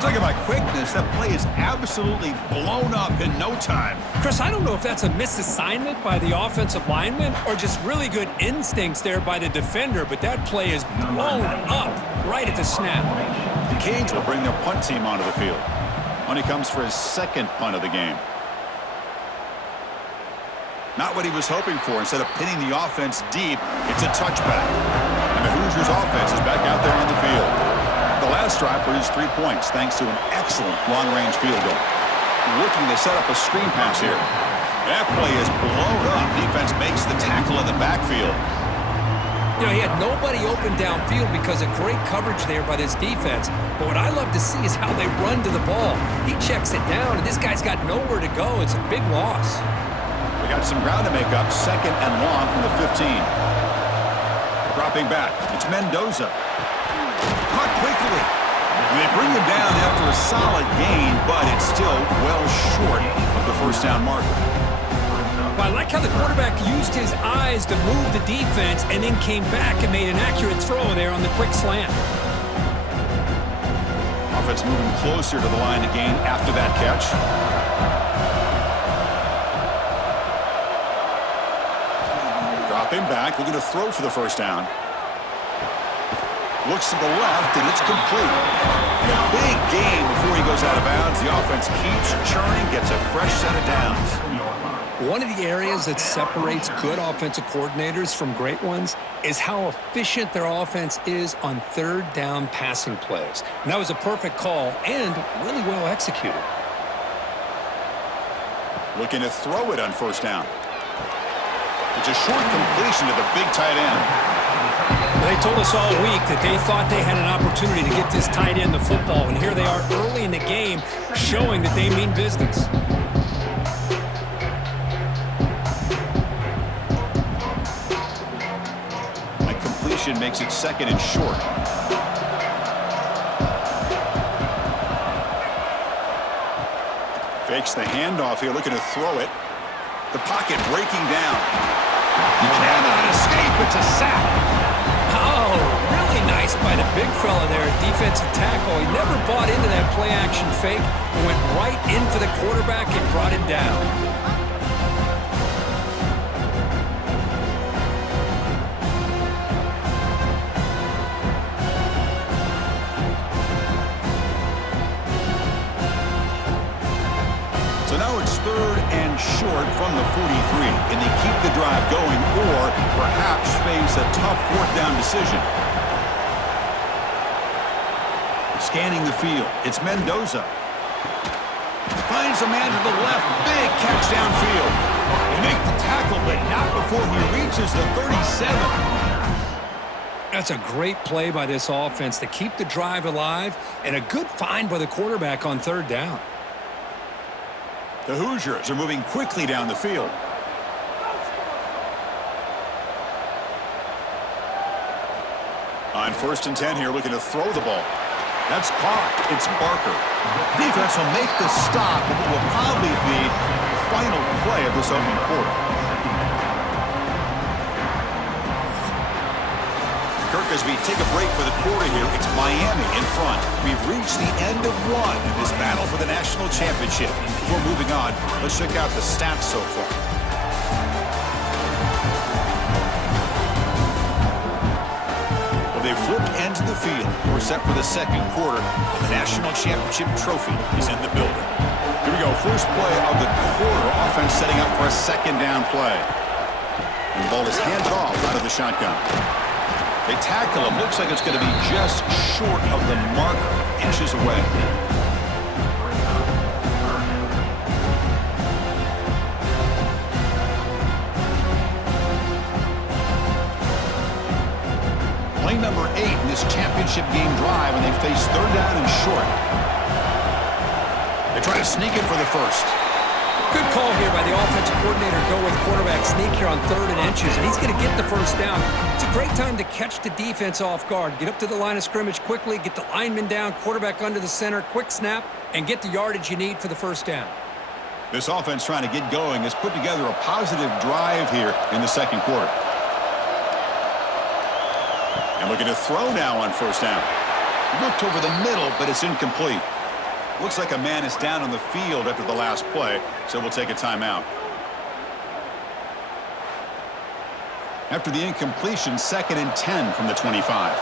Talking about quickness, that play is absolutely blown up in no time. Chris, I don't know if that's a misassignment by the offensive lineman or just really good instincts there by the defender, but that play is blown up right at the snap. The Canes will bring their punt team onto the field when he comes for his second punt of the game. Not what he was hoping for. Instead of pinning the offense deep, it's a touchback. And the Hoosiers offense is back out there on the field. The last drive produced 3 points thanks to an excellent long-range field goal. Looking to set up a screen pass here. That play is blown up. Defense makes the tackle in the backfield. You know, he had nobody open downfield because of great coverage there by this defense. But what I love to see is how they run to the ball. He checks it down, and this guy's got nowhere to go. It's a big loss. We got some ground to make up. 2nd and long from the 15. Dropping back. It's Mendoza. Caught quickly. They bring him down after a solid gain, but it's still well short of the first down marker. Well, I like how the quarterback used his eyes to move the defense and then came back and made an accurate throw there on the quick slant. Offense moving closer to the line to gain after that catch. Dropping back, looking to throw for the first down. Looks to the left, and it's complete. And a big gain before he goes out of bounds. The offense keeps churning, gets a fresh set of downs. One of the areas that separates good offensive coordinators from great ones is how efficient their offense is on third down passing plays. And that was a perfect call and really well executed. Looking to throw it on first down. It's a short completion to the big tight end. They told us all week that they thought they had an opportunity to get this tight end the football, and here they are early in the game showing that they mean business. That completion makes it 2nd and short. Fakes the handoff here, looking to throw it. The pocket breaking down. You cannot escape. It's a sack. Oh, really nice by the big fella there, defensive tackle. He never bought into that play-action fake and went right in for the quarterback and brought him down. So now it's 3rd and short from the 43. Can they keep the drive going or perhaps face a tough 4th down decision? Scanning the field. It's Mendoza. Finds a man to the left. Big catch downfield. They make the tackle, but not before he reaches the 37. That's a great play by this offense to keep the drive alive and a good find by the quarterback on 3rd down. The Hoosiers are moving quickly down the field. On 1st and 10 here, looking to throw the ball. That's caught. It's Barker. Defense will make the stop, and it will probably be the final play of this opening quarter. Kirk, as we take a break for the quarter here, it's Miami in front. We've reached the end of one in this battle for the national championship. Before moving on, let's check out the stats so far. Well, they've flipped ends of the field. We're set for the 2nd quarter, and the national championship trophy is in the building. Here we go, first play of the quarter. Offense setting up for a 2nd down play. And the ball is handed off out of the shotgun. They tackle him. Looks like it's going to be just short of the marker, inches away. Play number 8 in this championship game drive, and they face 3rd down and short. They try to sneak it for the first. Good call here by the offensive coordinator. Go with quarterback sneak here on 3rd and inches, and he's going to get the first down. It's a great time to catch the defense off guard. Get up to the line of scrimmage quickly, get the lineman down, quarterback under the center, quick snap, and get the yardage you need for the first down. This offense trying to get going has put together a positive drive here in the 2nd quarter. And looking to throw now on first down. Looked over the middle, but it's incomplete. Looks like a man is down on the field after the last play, so we'll take a timeout. After the incompletion, 2nd and 10 from the 25.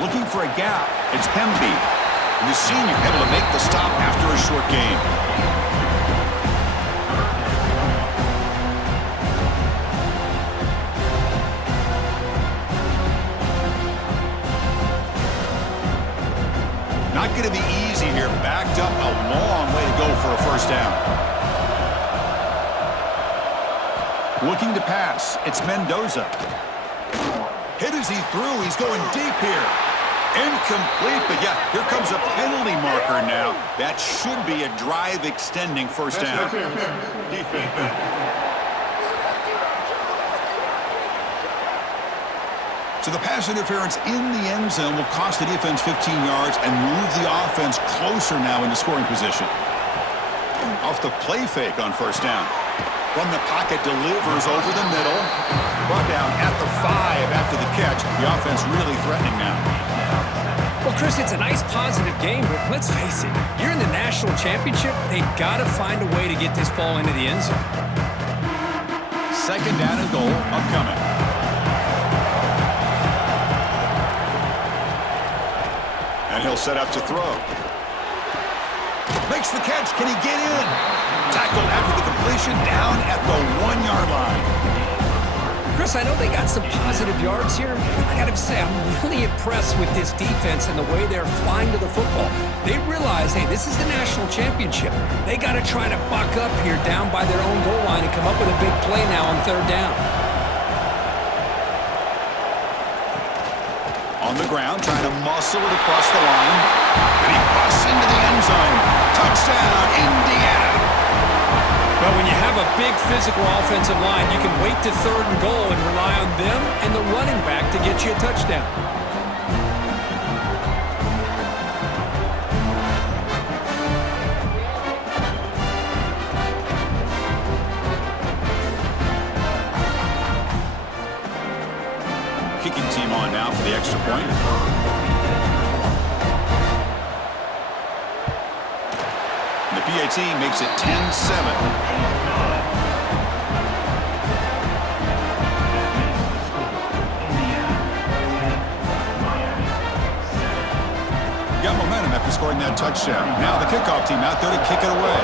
Looking for a gap. It's Pemby. And the senior able to make the stop after a short gain. Not going to be easy here. Backed up a long way to go for a first down. Looking to pass. It's Mendoza. Hit as he threw. He's going deep here. Incomplete, but yeah, here comes a penalty marker now. That should be a drive-extending first down. So the pass interference in the end zone will cost the defense 15 yards and move the offense closer now into scoring position. Off the play fake on first down. From the pocket, delivers over the middle. Brought down at the 5 after the catch. The offense really threatening now. Well, Chris, it's a nice positive game, but let's face it. You're in the national championship. They've got to find a way to get this ball into the end zone. 2nd down and goal upcoming. And he'll set up to throw. Makes the catch. Can he get in? Tackled after the completion down at the 1-yard line. Chris, I know they got some positive yards here. I got to say, I'm really impressed with this defense and the way they're flying to the football. They realize, hey, this is the national championship. They got to try to buck up here down by their own goal line and come up with a big play now on 3rd down. On the ground, trying to muscle it across the line. And he busts into the end zone. Touchdown, Indiana. Well, when you have a big physical offensive line, you can wait to 3rd and goal and rely on them and the running back to get you a touchdown. Kicking team on now for the extra point. The PAT makes it 10-7. Got momentum after scoring that touchdown. Now the kickoff team out there to kick it away.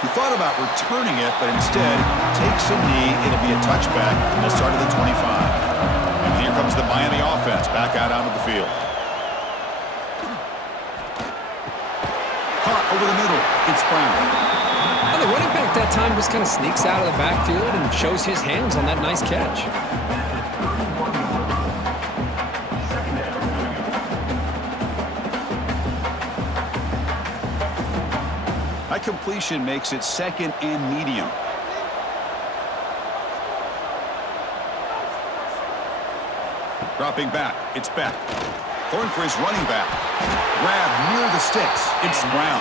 He thought about returning it, but instead takes a knee. It'll be a touchback from the start of the 25. And here comes the Miami offense back out onto the field. Caught over the middle. It's Brown. Well, the running back that time just kind of sneaks out of the backfield and shows his hands on that nice catch. That completion makes it 2nd and medium. Dropping back. It's Beck. Going for his running back. Grab near the sticks. It's Brown.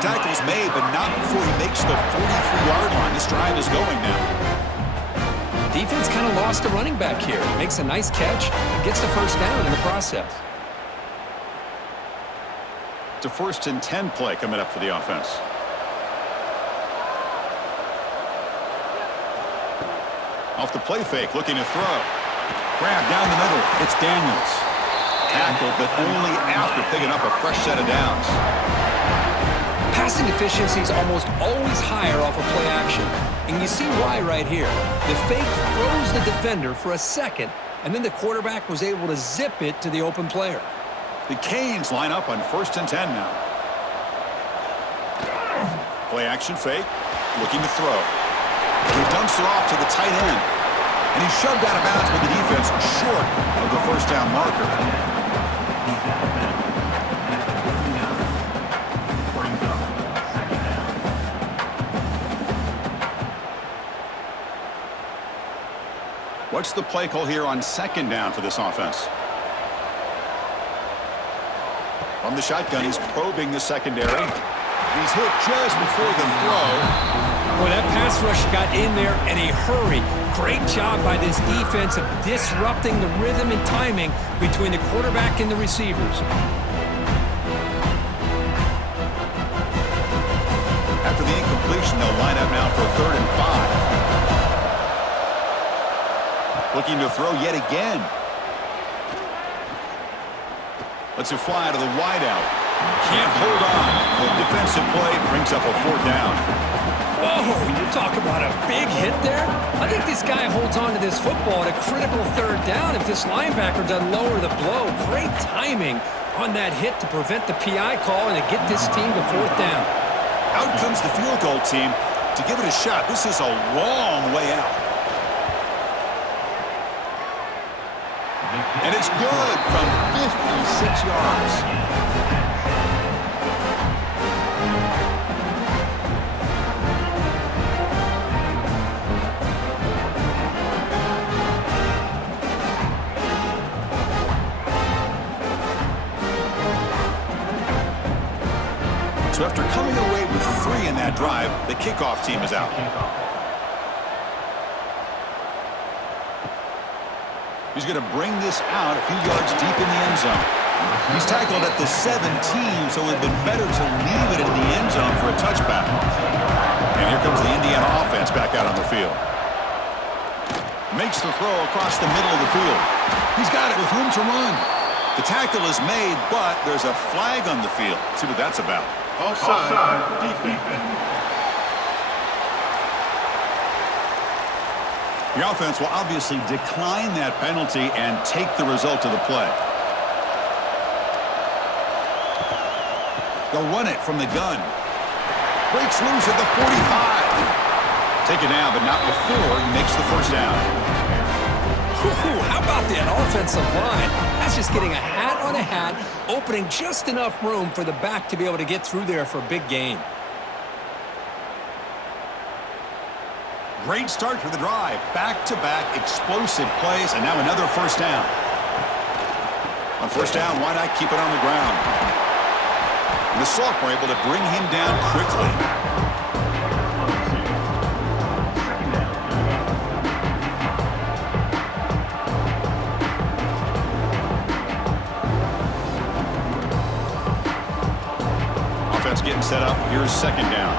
Tackle's made, but not before he makes the 43-yard line. This drive is going now. Defense kind of lost a running back here. Makes a nice catch and gets the first down in the process. It's a 1st and 10 play coming up for the offense. Off the play fake, looking to throw. Grab down the middle. It's Daniels. Tackled, but only after picking up a fresh set of downs. Passing efficiency is almost always higher off of play action. And you see why right here. The fake throws the defender for a second, and then the quarterback was able to zip it to the open player. The Canes line up on 1st and 10 now. Play action fake, looking to throw. He dumps it off to the tight end. And he's shoved out of bounds with the defense short of the first down marker. What's the play call here on 2nd down for this offense? From the shotgun, he's probing the secondary. He's hit just before the throw. Boy, that pass rush got in there in a hurry. Great job by this defense of disrupting the rhythm and timing between the quarterback and the receivers. After the incompletion, they'll line up now for 3rd and 5. Looking to throw yet again. Lets it fly to the wideout. Can't hold on. Good defensive play brings up a 4th down. Whoa, you talk about a big hit there. I think this guy holds on to this football at a critical 3rd down if this linebacker doesn't lower the blow. Great timing on that hit to prevent the PI call and to get this team to 4th down. Out comes the field goal team to give it a shot. This is a long way out. And it's good from 56 yards. So after coming away with 3 in that drive, the kickoff team is out. He's going to bring this out a few yards deep in the end zone. He's tackled at the 17, so it would have been better to leave it in the end zone for a touchback. And here comes the Indiana offense back out on the field. Makes the throw across the middle of the field. He's got it with room to run. The tackle is made, but there's a flag on the field. Let's see what that's about. Offside, defense. The offense will obviously decline that penalty and take the result of the play. They'll run it from the gun. Breaks loose at the 45. Taken down, but not before he makes the 1st down. Ooh, how about that offensive line? That's just getting a hat on a hat, opening just enough room for the back to be able to get through there for a big gain. Great start to the drive. Back-to-back explosive plays, and now another 1st down. On 1st down, why not keep it on the ground? And the Salk were able to bring him down quickly. Offense getting set up. Here's 2nd down.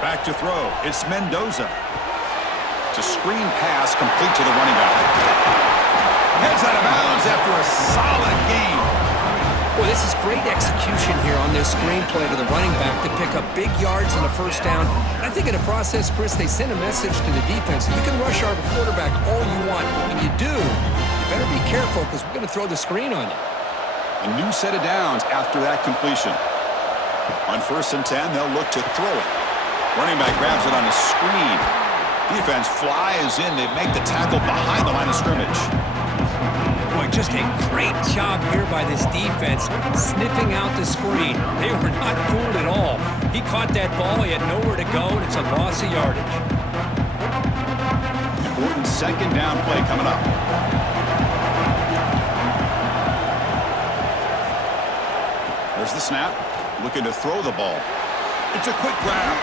Back to throw. It's Mendoza. It's a screen pass complete to the running back. Heads out of bounds after a solid game. Well, this is great execution here on this screen play to the running back to pick up big yards on the 1st down. And I think in the process, Chris, they send a message to the defense. You can rush our quarterback all you want, but when you do, you better be careful because we're going to throw the screen on you. A new set of downs after that completion. On 1st and 10, they'll look to throw it. Running back grabs it on a screen. Defense flies in. They make the tackle behind the line of scrimmage. Boy, just a great job here by this defense, sniffing out the screen. They were not fooled at all. He caught that ball. He had nowhere to go, and it's a loss of yardage. Important 2nd down play coming up. There's the snap. Looking to throw the ball. It's a quick grab.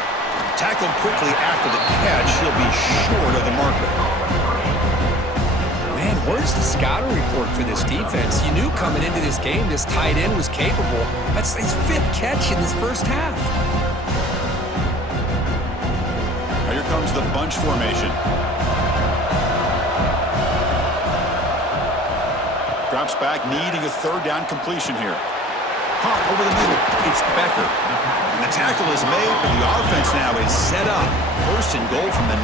Tackled quickly after the catch. He'll be short of the marker. Man, where's the scouting report for this defense? You knew coming into this game this tight end was capable. That's his 5th catch in this 1st half. Now here comes the bunch formation. Drops back, needing a 3rd down completion here. Hop over the middle. It's Becker. And the tackle is made, but the offense now is set up. 1st and goal from the 9.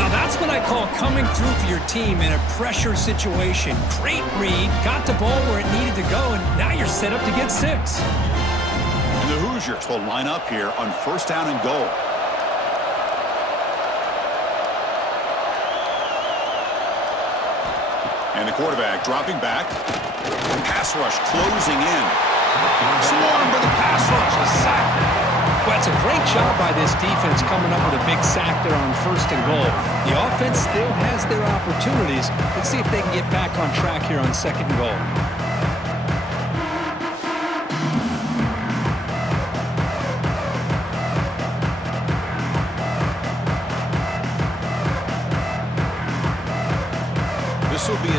Now that's what I call coming through for your team in a pressure situation. Great read, got the ball where it needed to go, and now you're set up to get 6. And the Hoosiers will line up here on 1st down and goal. And the quarterback dropping back. Pass rush closing in. Swarmed by the pass rush. A sack. Well, it's a great job by this defense coming up with a big sack there on 1st and goal. The offense still has their opportunities. Let's see if they can get back on track here on 2nd and goal.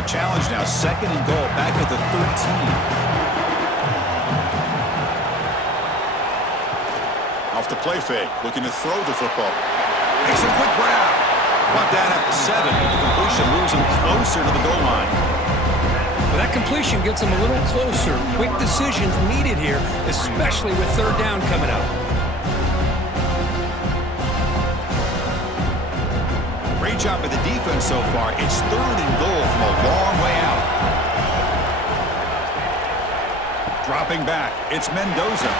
Challenge now, 2nd and goal, back at the 13. Off the play fake, looking to throw the football. Makes a quick grab. Brought down at the 7. The completion moves him closer to the goal line. Well, that completion gets him a little closer. Quick decisions needed here, especially with 3rd down coming up. Great job by the defense so far. It's 3rd and goal from a long way out. Dropping back, it's Mendoza.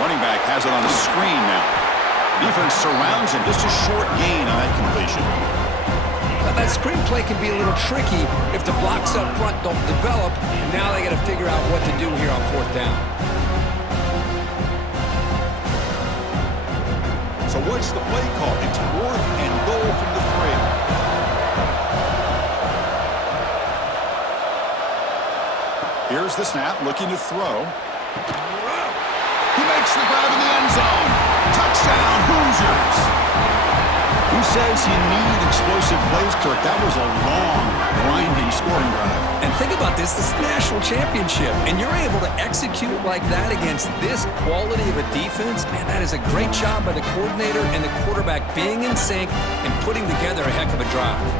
Running back has it on the screen now. Defense surrounds him. Just a short gain on that completion. Now, that screen play can be a little tricky if the blocks up front don't develop, and now they got to figure out what to do here on 4th down. So what's the play call? It's 4th and goal from the 3. Here's the snap, looking to throw. He makes the grab in the end zone. Touchdown, Hoosiers. Who says you need explosive plays, Kirk? That was a long, grinding scoring drive. And think about this is the national championship, and you're able to execute like that against this quality of a defense. Man, that is a great job by the coordinator and the quarterback being in sync and putting together a heck of a drive.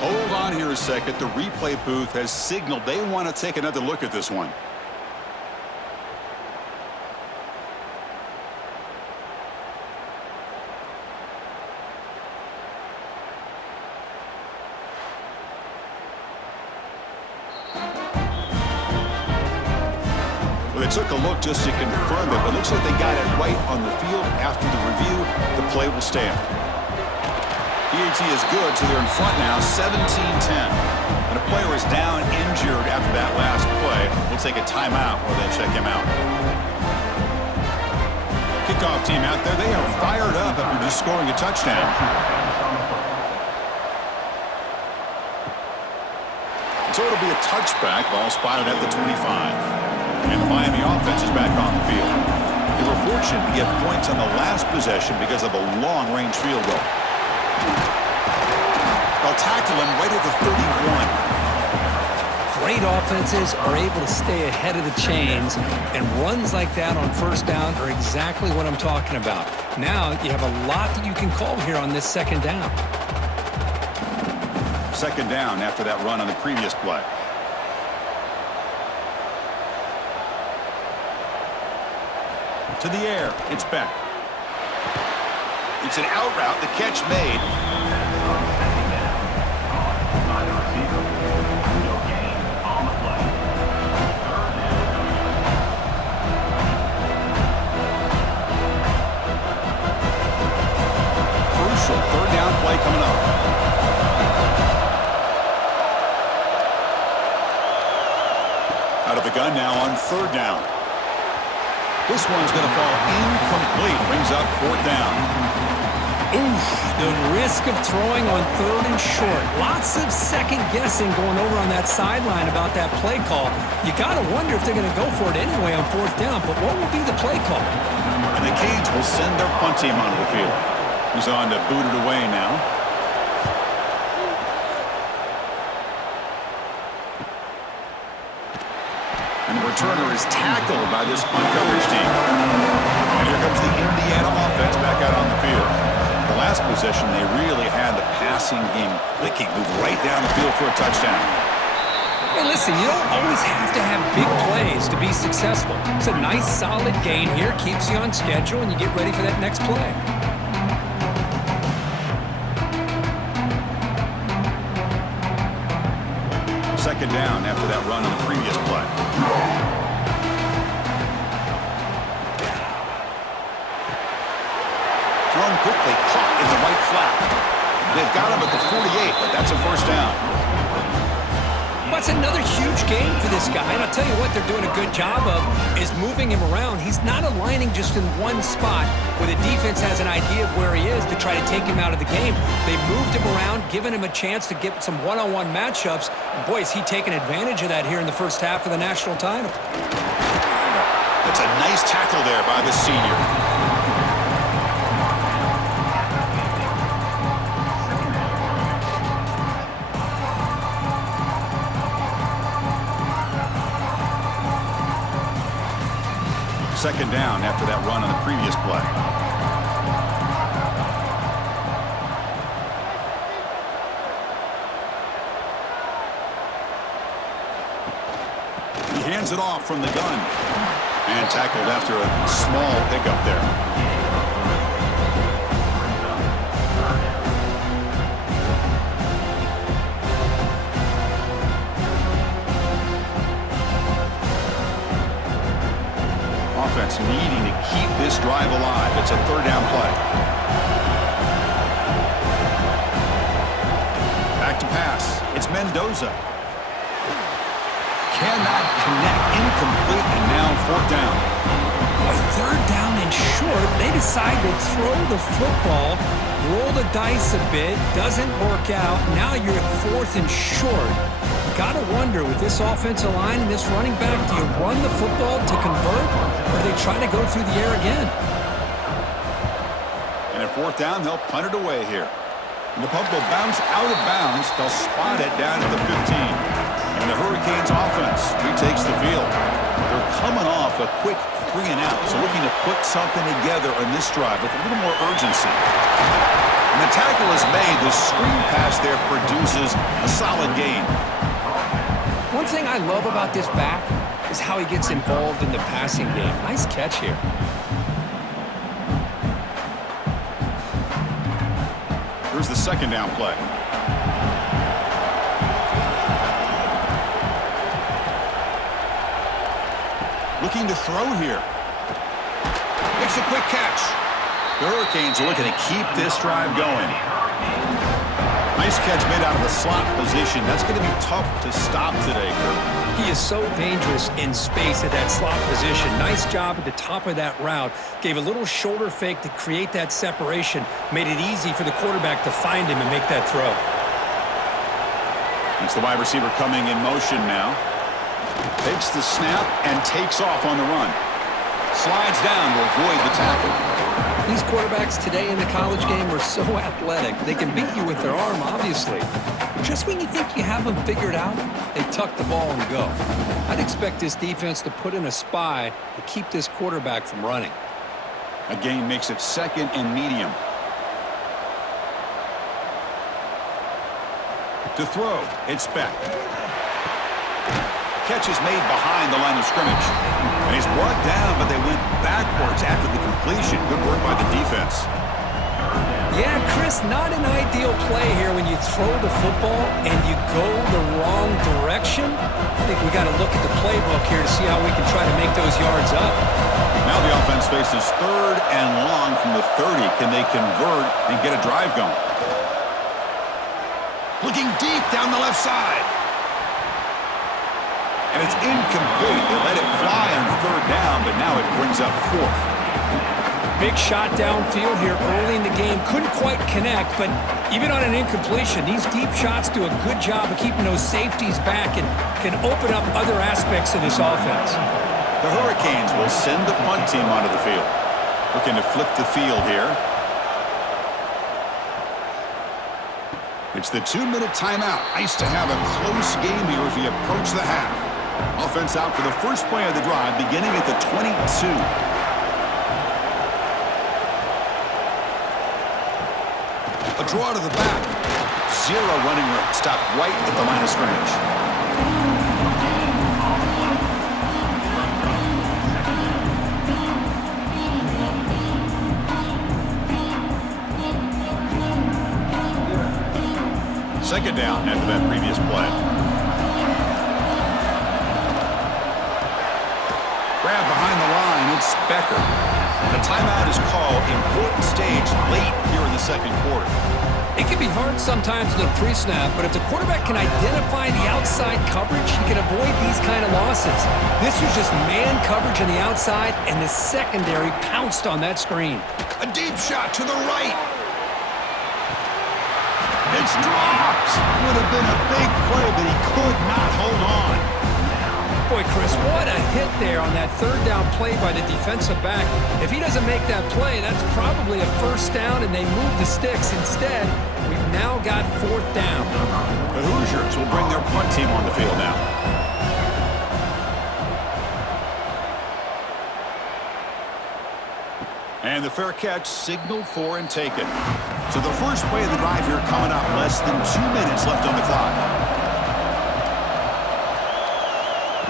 Hold on here a second. The replay booth has signaled they want to take another look at this one. Well, they took a look just to confirm it, but it looks like they got it right on the field. After the review, the play will stand. PAT is good, so they're in front now, 17-10. And a player is down injured after that last play. We'll take a timeout while they check him out. Kickoff team out there, they are fired up after just scoring a touchdown. So it'll be a touchback, ball spotted at the 25. And the Miami offense is back on the field. They were fortunate to get points on the last possession because of a long-range field goal. They'll tackle him right at the 31. Great offenses are able to stay ahead of the chains, and runs like that on 1st down are exactly what I'm talking about. Now you have a lot that you can call here on this 2nd down. 2nd down after that run on the previous play. To the air, it's Beck. It's an out route, the catch made. Crucial 3rd down play coming up. Out of the gun now on 3rd down. This one's going to fall incomplete. Brings up 4th down. Oof, the risk of throwing on 3rd and short. Lots of second guessing going over on that sideline about that play call. You got to wonder if they're going to go for it anyway on 4th down, but what will be the play call? And the Canes will send their punt team onto the field. He's on to boot it away now. And the returner is tackled by this punt coverage team. And here comes the Indiana offense back out on the field. The last possession, they really had the passing game clicking, move right down the field for a touchdown. Hey, listen, you don't always have to have big plays to be successful. It's a nice, solid gain here, keeps you on schedule, and you get ready for that next play. Second down after that run on the previous play. Thrown quickly, caught in the right flat. They've got him at the 48, but that's a 1st down. That's another huge gain for this guy, and I'll tell you what they're doing a good job of is moving him around. He's not aligning just in one spot where the defense has an idea of where he is to try to take him out of the game. They moved him around, given him a chance to get some one-on-one matchups, and boy, is he taking advantage of that here in the first half of the national title. That's a nice tackle there by the senior. second down after that run on the previous play. He hands it off from the gun. And tackled after a small pickup there. Offense needing to keep this drive alive. It's a third down play. Back to pass. It's Mendoza. Cannot connect. Incomplete, and now fourth down. A third down and short. They decide to throw the football, roll the dice a bit, doesn't work out. Now you're at fourth and short. You got to wonder, with this offensive line and this running back, do you run the football to convert, or do they try to go through the air again? And at fourth down, they'll punt it away here. And the punt will bounce out of bounds. They'll spot it down at the 15. And the Hurricanes offense retakes the field. They're coming off a quick 3 and out, so looking to put something together on this drive with a little more urgency. And the tackle is made. The screen pass there produces a solid gain. One thing I love about this back is how he gets involved in the passing game. Nice catch here. Here's the second down play. Looking to throw here. Makes a quick catch. The Hurricanes are looking to keep this drive going. Nice catch made out of the slot position. That's going to be tough to stop today, Kirk. He is so dangerous in space at that slot position. Nice job at the top of that route. Gave a little shoulder fake to create that separation. Made it easy for the quarterback to find him and make that throw. It's the wide receiver coming in motion now. Takes the snap and takes off on the run. Slides down to avoid the tackle. These quarterbacks today in the college game are so athletic. They can beat you with their arm, obviously. Just when you think you have them figured out, they tuck the ball and go. I'd expect this defense to put in a spy to keep this quarterback from running. A gain makes it second and medium. To throw, it's Beck. Catch is made behind the line of scrimmage. And he's brought down, but they went backwards after the completion. Good work by the defense. Yeah, Chris, not an ideal play here when you throw the football and you go the wrong direction. I think we got to look at the playbook here to see how we can try to make those yards up. Now the offense faces third and long from the 30. Can they convert and get a drive going? Looking deep down the left side. And it's incomplete. They let it fly on third down, but now it brings up fourth. Big shot downfield here early in the game. Couldn't quite connect, but even on an incompletion, these deep shots do a good job of keeping those safeties back and can open up other aspects of this offense. The Hurricanes will send the punt team onto the field. Looking to flip the field here. It's the 2-minute timeout. Nice to have a close game here as we approach the half. Offense out for the first play of the drive, beginning at the 22. A draw to the back. Zero running room. Stopped right at the line of scrimmage. Second down after that previous play. Grab behind the line, it's Becker. The timeout is called. Important stage late here in the second quarter. It can be hard sometimes in the pre-snap, but if the quarterback can identify the outside coverage, he can avoid these kind of losses. This was just man coverage on the outside, and the secondary pounced on that screen. A deep shot to the right. It's dropped. Would have been a big play, but he could not hold on. Boy, Chris, what a hit there on that third down play by the defensive back. If he doesn't make that play, that's probably a first down, and they move the sticks. Instead, we've now got fourth down. The Hoosiers will bring their punt team on the field now. And the fair catch signaled for and taken. So the first play of the drive here coming up. Less than 2 minutes left on the clock.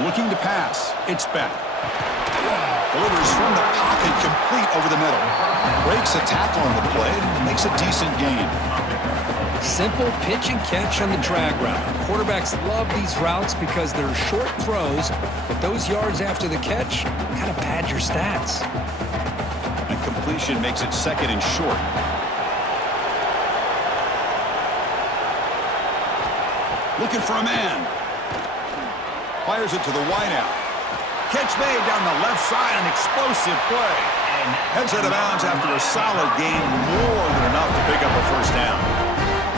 Looking to pass. It's back. Delivers from the pocket, complete over the middle. Breaks a tackle on the play and makes a decent gain. Simple pitch and catch on the drag route. Quarterbacks love these routes because they're short throws, but those yards after the catch kind of pad your stats. And completion makes it second and short. Looking for a man. Fires it to the wideout. Catch made down the left side, an explosive play. Heads out of bounds after a solid gain, more than enough to pick up a first down.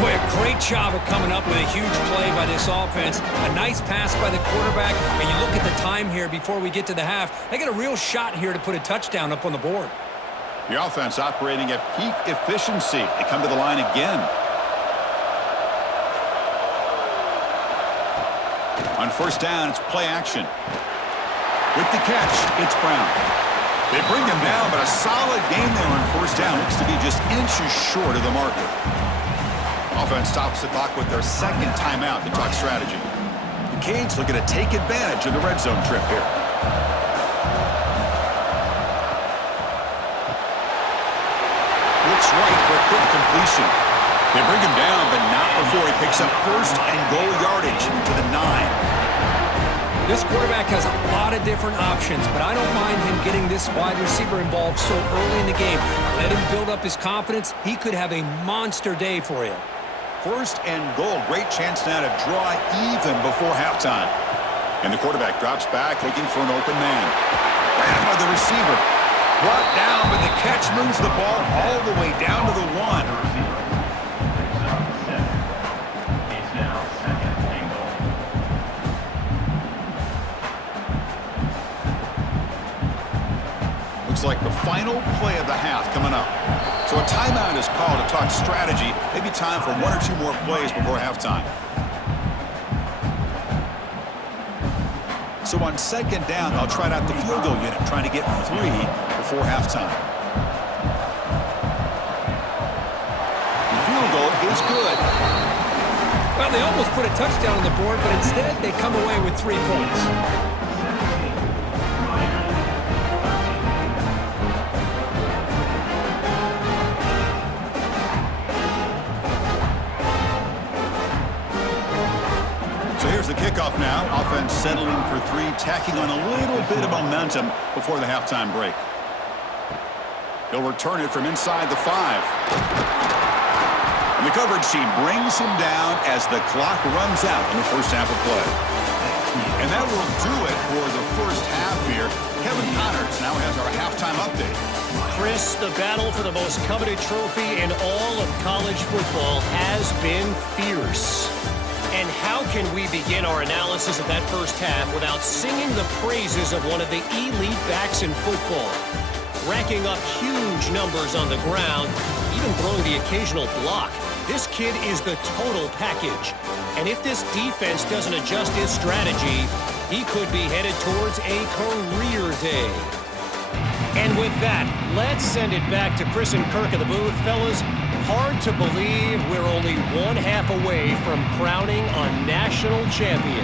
Boy, a great job of coming up with a huge play by this offense. A nice pass by the quarterback, and you look at the time here before we get to the half. They got a real shot here to put a touchdown up on the board. The offense operating at peak efficiency. They come to the line again. On first down, it's play action. With the catch, it's Brown. They bring him down, but a solid game there on first down. Looks to be just inches short of the marker. Offense stops the clock with their second timeout to talk strategy. The Canes looking to take advantage of the red zone trip here. Looks right for a quick completion. They bring him down, but not before he picks up first and goal yardage to the 9. This quarterback has a lot of different options, but I don't mind him getting this wide receiver involved so early in the game. Let him build up his confidence. He could have a monster day for you. First and goal. Great chance now to draw even before halftime. And the quarterback drops back looking for an open man. Ran by the receiver. Brought down, but the catch moves the ball all the way down to the 1. Looks like the final play of the half coming up. So a timeout is called to talk strategy. Maybe time for 1 or 2 more plays before halftime. So on second down, I'll try out the field goal unit, trying to get 3 before halftime. The field goal is good. Well, they almost put a touchdown on the board, but instead they come away with 3 points. Here's the kickoff now. Offense settling for 3, tacking on a little bit of momentum before the halftime break. He'll return it from inside the 5. And the coverage team brings him down as the clock runs out in the first half of play. And that will do it for the first half here. Kevin Connors now has our halftime update. Chris, the battle for the most coveted trophy in all of college football has been fierce. And how can we begin our analysis of that first half without singing the praises of one of the elite backs in football? Racking up huge numbers on the ground, even throwing the occasional block. This kid is the total package. And if this defense doesn't adjust his strategy, he could be headed towards a career day. And with that, let's send it back to Chris and Kirk in the booth. Fellas, hard to believe we're only 1 half away from crowning a national champion.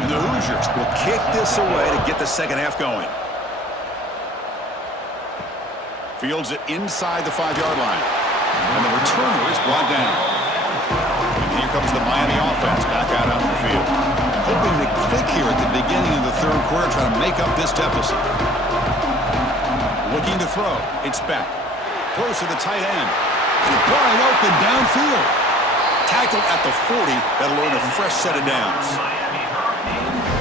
And the Hoosiers will kick this away to get the second half going. Fields it inside the 5-yard line. And the returner is brought down. And here comes the Miami offense back out on the field. Hoping to click here at the beginning of the third quarter, trying to make up this deficit. Looking to throw. It's back. Close to the tight end. Wide open downfield. Tackled at the 40. That'll earn a fresh set of downs.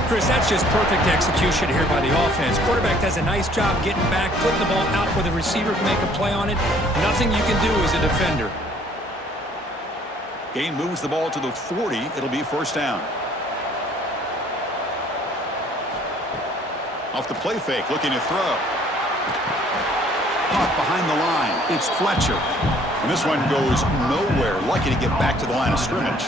Chris, that's just perfect execution here by the offense. Quarterback does a nice job getting back, putting the ball out where the receiver can make a play on it. Nothing you can do as a defender. Gain moves the ball to the 40. It'll be first down. Off the play fake, looking to throw. Caught behind the line. It's Fletcher. And this one goes nowhere. Lucky to get back to the line of scrimmage.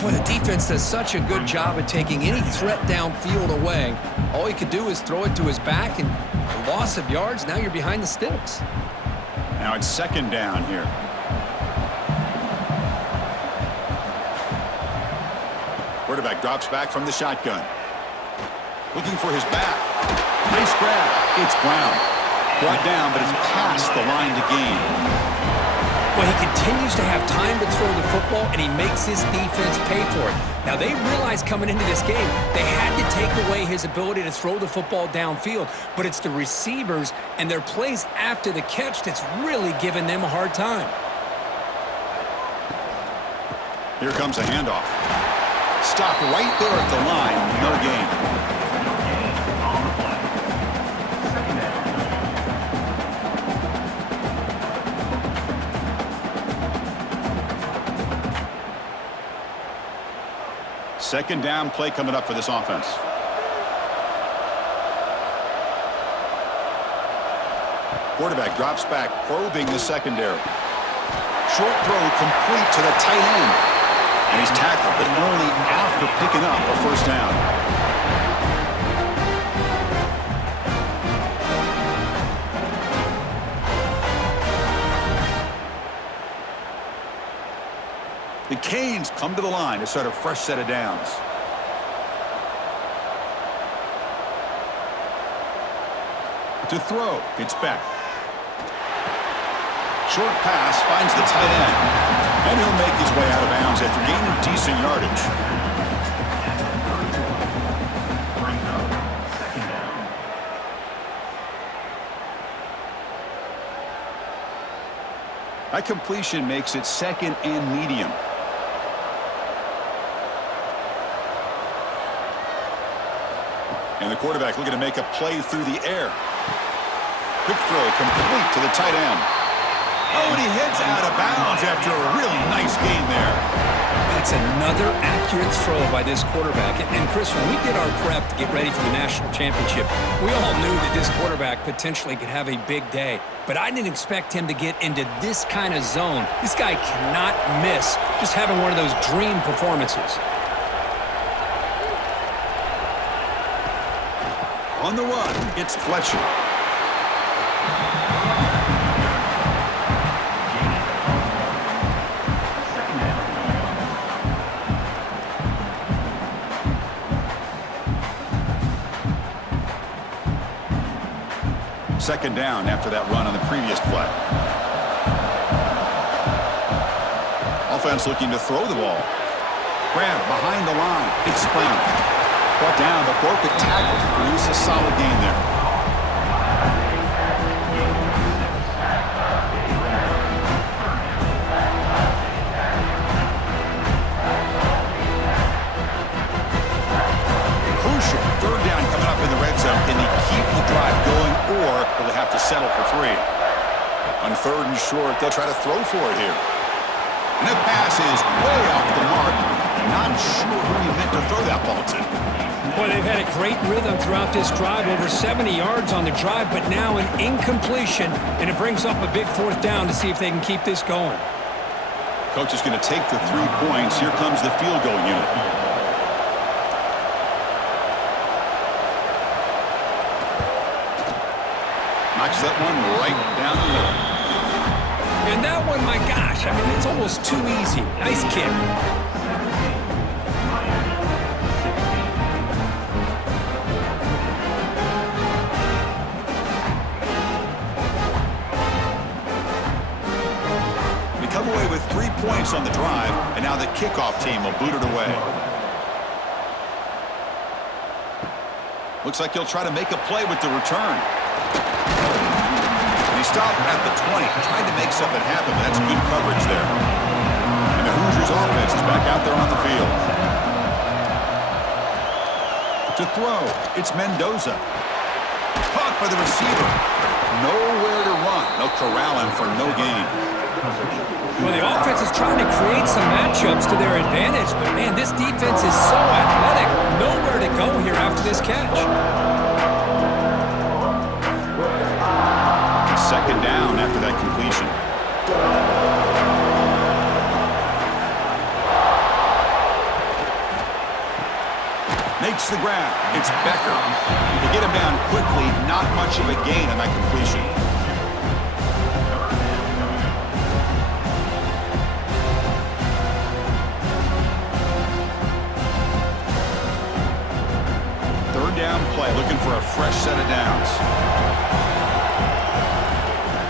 Boy, the defense does such a good job of taking any threat downfield away. All he could do is throw it to his back, and a loss of yards, now you're behind the sticks. Now it's second down here. Quarterback drops back from the shotgun. Looking for his back. Nice grab. It's Brown. Brought down, but it's past the line to gain. Well, he continues to have time to throw the football, and he makes his defense pay for it. Now, they realized coming into this game they had to take away his ability to throw the football downfield, but it's the receivers and their plays after the catch that's really giving them a hard time. Here comes a handoff. Stop right there at the line. No gain. Second down play coming up for this offense. Quarterback drops back, probing the secondary. Short throw complete to the tight end. And he's tackled, but only after picking up a first down. The Canes come to the line to start a fresh set of downs. To throw, it's back. Short pass finds the tight end. And he'll make his way out of bounds after gaining decent yardage. That completion makes it second and medium. And the quarterback looking to make a play through the air. Quick throw complete to the tight end. Oh, and he heads out of bounds after a really nice gain there. That's another accurate throw by this quarterback. And Chris, when we did our prep to get ready for the national championship, we all knew that this quarterback potentially could have a big day. But I didn't expect him to get into this kind of zone. This guy cannot miss, just having one of those dream performances. On the run, it's Fletcher. Second down after that run on the previous play. Offense looking to throw the ball. Grab behind the line. It's Brown. Brought down, but broke a tackle to produce a solid gain there. Crucial. Third down coming up in the red zone. Can they keep the drive going, or will they have to settle for 3? On third and short, they'll try to throw for it here. And the pass is way off the mark. Not sure who he meant to throw that ball to. Boy, they've had a great rhythm throughout this drive, over 70 yards on the drive, but now an incompletion, and it brings up a big fourth down to see if they can keep this going. Coach is going to take the 3 points. Here comes the field goal unit. Knocks that one right down the middle. And that one, my gosh, I mean, it's almost too easy. Nice kick. Away with 3 points on the drive, and now the kickoff team will boot it away. Looks like he'll try to make a play with the return. And he stopped at the 20, trying to make something happen, but that's good coverage there. And the Hoosiers offense is back out there on the field. To throw, it's Mendoza. Caught by the receiver. Nowhere to run. They'll corral him for no gain. Well, the offense is trying to create some matchups to their advantage, but man, this defense is so athletic. Nowhere to go here after this catch. Second down after that completion. makes the grab. It's Becker. To get him down quickly, not much of a gain on that completion. Third down play, looking for a fresh set of downs.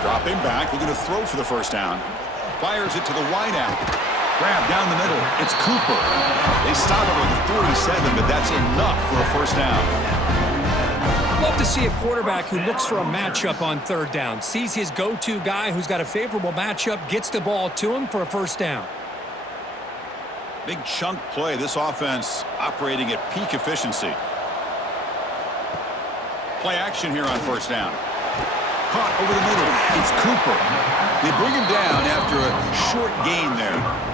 Dropping back, looking to throw for the first down. Fires it to the wideout. Grab down the middle. It's Cooper. They stop it with a 47, but that's enough for a first down. Love to see a quarterback who looks for a matchup on third down. Sees his go-to guy who's got a favorable matchup, gets the ball to him for a first down. Big chunk play. This offense operating at peak efficiency. Play action here on first down. Caught over the middle. It's Cooper. They bring him down after a short gain there.